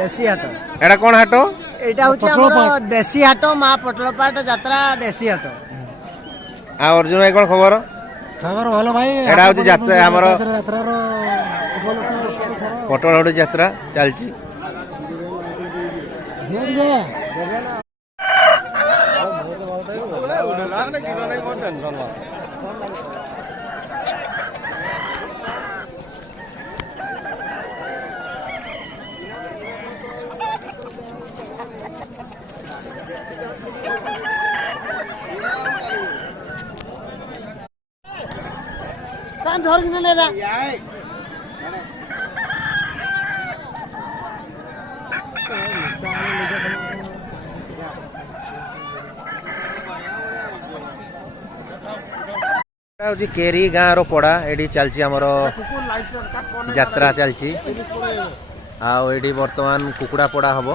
देसी हाट एटा कोन हाटो एटा होची हमर देसी हाट मा पटलपाट यात्रा देसी हाट आ अर्जुन भाई कोन खबर खबर भलो भाई एटा होची यात्रा हमर यात्रा रो पटोल हाट यात्रा चलची कान धर किने लेला केरी गाँ रो पड़ा एडी चलची हमर यात्रा चलची आ एडी वर्तमान कुकुड़ा पड़ा हबो।